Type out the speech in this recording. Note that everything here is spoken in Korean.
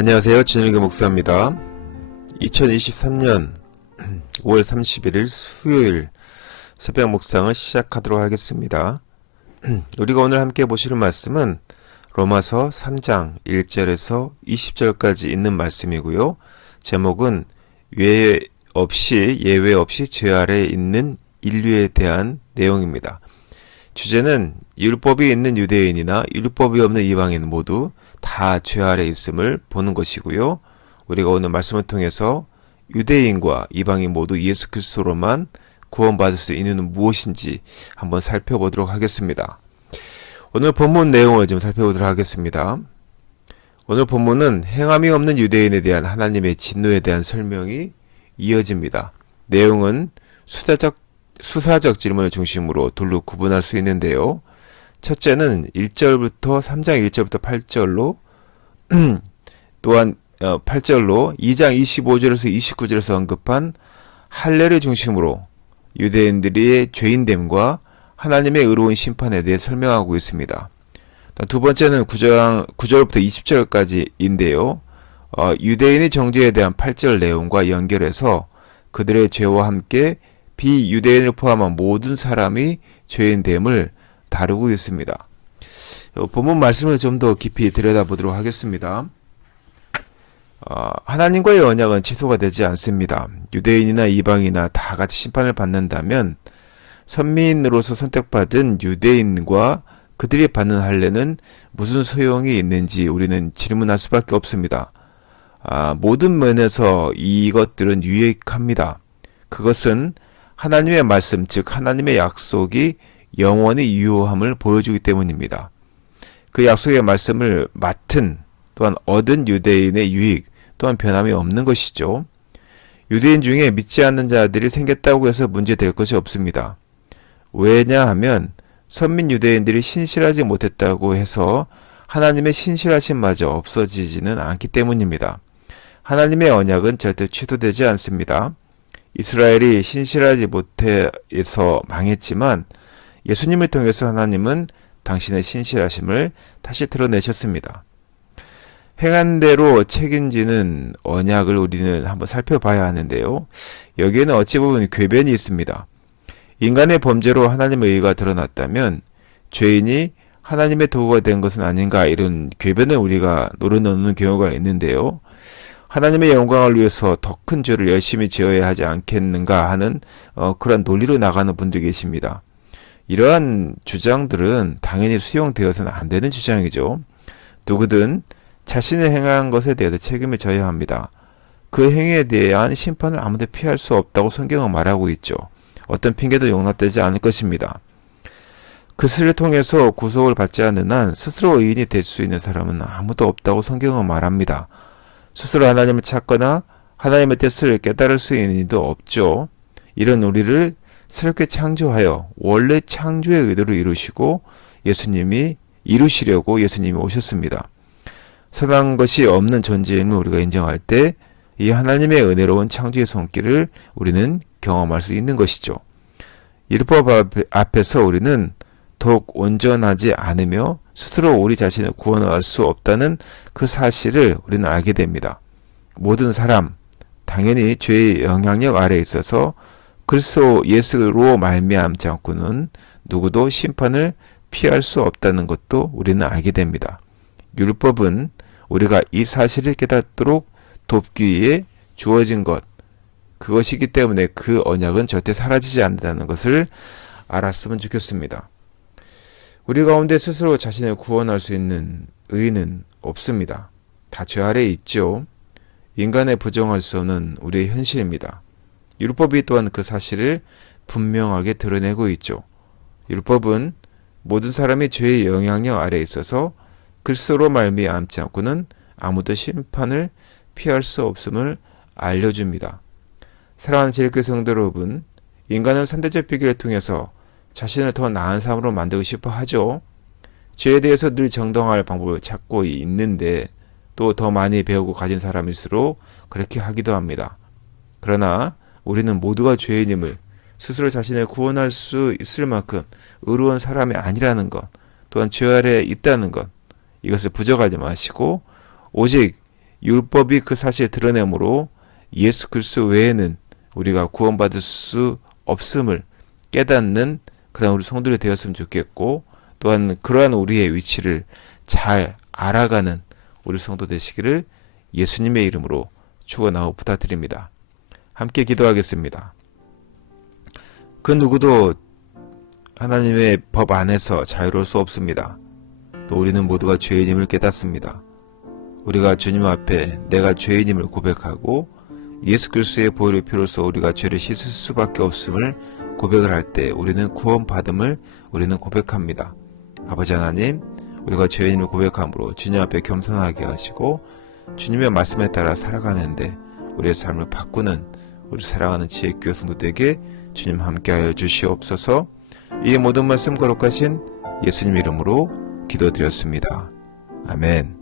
안녕하세요. 진일교 목사입니다. 2023년 5월 31일 수요일 새벽 묵상을 시작하도록 하겠습니다. 우리가 오늘 함께 보실 말씀은 로마서 3장 1절에서 20절까지 있는 말씀이고요. 제목은 예외 없이 죄 아래에 있는 인류에 대한 내용입니다. 주제는 율법이 있는 유대인이나 율법이 없는 이방인 모두 다 죄 아래 있음을 보는 것이고요. 우리가 오늘 말씀을 통해서 유대인과 이방인 모두 예수 그리스도로만 구원받을 수 있는 이유는 무엇인지 한번 살펴보도록 하겠습니다. 오늘 본문 내용을 좀 살펴보도록 하겠습니다. 오늘 본문은 행함이 없는 유대인에 대한 하나님의 진노에 대한 설명이 이어집니다. 내용은 수사적 질문을 중심으로 둘로 구분할 수 있는데요. 첫째는 1절부터 3장 1절부터 8절로 또한 8절로 2장 25절에서 29절에서 언급한 할례를 중심으로 유대인들의 죄인됨과 하나님의 의로운 심판에 대해 설명하고 있습니다. 두 번째는 9절부터 20절까지인데요. 유대인의 정죄에 대한 8절 내용과 연결해서 그들의 죄와 함께 비유대인을 포함한 모든 사람이 죄인됨을 다루고 있습니다. 본문 말씀을 좀 더 깊이 들여다보도록 하겠습니다. 하나님과의 언약은 취소가 되지 않습니다. 유대인이나 이방이나 다 같이 심판을 받는다면 선민으로서 선택받은 유대인과 그들이 받는 할례는 무슨 소용이 있는지 우리는 질문할 수밖에 없습니다. 모든 면에서 이것들은 유익합니다. 그것은 하나님의 말씀, 즉 하나님의 약속이 영원히 유효함을 보여주기 때문입니다. 그 약속의 말씀을 맡은 또한 얻은 유대인의 유익 또한 변함이 없는 것이죠. 유대인 중에 믿지 않는 자들이 생겼다고 해서 문제될 것이 없습니다. 왜냐하면 선민 유대인들이 신실하지 못했다고 해서 하나님의 신실하심마저 없어지지는 않기 때문입니다. 하나님의 언약은 절대 취소되지 않습니다. 이스라엘이 신실하지 못해서 망했지만 예수님을 통해서 하나님은 당신의 신실하심을 다시 드러내셨습니다. 행한 대로 책임지는 언약을 우리는 한번 살펴봐야 하는데요. 여기에는 어찌 보면 궤변이 있습니다. 인간의 범죄로 하나님의 의가 드러났다면 죄인이 하나님의 도구가 된 것은 아닌가, 이런 궤변을 우리가 노려놓는 경우가 있는데요. 하나님의 영광을 위해서 더 큰 죄를 열심히 지어야 하지 않겠는가 하는 그런 논리로 나가는 분들이 계십니다. 이러한 주장들은 당연히 수용되어서는 안 되는 주장이죠. 누구든 자신이 행한 것에 대해서 책임을 져야 합니다. 그 행위에 대한 심판을 아무도 피할 수 없다고 성경은 말하고 있죠. 어떤 핑계도 용납되지 않을 것입니다. 그것을 통해서 구속을 받지 않는 한 스스로 의인이 될 수 있는 사람은 아무도 없다고 성경은 말합니다. 스스로 하나님을 찾거나 하나님의 뜻을 깨달을 수 있는 이도 없죠. 이런 우리를 새롭게 창조하여 원래 창조의 의도를 이루시려고 예수님이 오셨습니다. 선한 것이 없는 존재임을 우리가 인정할 때 이 하나님의 은혜로운 창조의 손길을 우리는 경험할 수 있는 것이죠. 율법 앞에서 우리는 더욱 온전하지 않으며 스스로 우리 자신을 구원할 수 없다는 그 사실을 우리는 알게 됩니다. 모든 사람, 당연히 죄의 영향력 아래에 있어서 그리스도 예수로 말미암지 않고는 누구도 심판을 피할 수 없다는 것도 우리는 알게 됩니다. 율법은 우리가 이 사실을 깨닫도록 돕기 위해 주어진 것, 그것이기 때문에 그 언약은 절대 사라지지 않는다는 것을 알았으면 좋겠습니다. 우리 가운데 스스로 자신을 구원할 수 있는 의인은 없습니다. 다 죄 아래에 있죠. 인간의 부정할 수 없는 우리의 현실입니다. 율법이 또한 그 사실을 분명하게 드러내고 있죠. 율법은 모든 사람이 죄의 영향력 아래에 있어서 그리스도로 말미암지 않고는 아무도 심판을 피할 수 없음을 알려줍니다. 사랑하는 진리교회 성도 여러분, 인간은 산대적 비결을 통해서 자신을 더 나은 삶으로 만들고 싶어 하죠. 죄에 대해서 늘 정당화할 방법을 찾고 있는데 또 더 많이 배우고 가진 사람일수록 그렇게 하기도 합니다. 그러나 우리는 모두가 죄인임을, 스스로 자신을 구원할 수 있을 만큼 의로운 사람이 아니라는 것, 또한 죄 아래에 있다는 것, 이것을 부정하지 마시고 오직 율법이 그 사실을 드러내므로 예수 그리스도 외에는 우리가 구원받을 수 없음을 깨닫는 그런 우리 성도들이 되었으면 좋겠고, 또한 그러한 우리의 위치를 잘 알아가는 우리 성도 되시기를 예수님의 이름으로 축원하고 부탁드립니다. 함께 기도하겠습니다. 그 누구도 하나님의 법 안에서 자유로울 수 없습니다. 또 우리는 모두가 죄인임을 깨닫습니다. 우리가 주님 앞에 내가 죄인임을 고백하고 예수 그리스도의 보혈의 피로써 우리가 죄를 씻을 수밖에 없음을 고백을 할 때 우리는 구원받음을 우리는 고백합니다. 아버지 하나님, 우리가 죄인임을 고백함으로 주님 앞에 겸손하게 하시고 주님의 말씀에 따라 살아가는데 우리의 삶을 바꾸는 우리 사랑하는 지혜교회 성도들에게 주님 함께하여 주시옵소서. 이 모든 말씀 거룩하신 예수님 이름으로 기도드렸습니다. 아멘.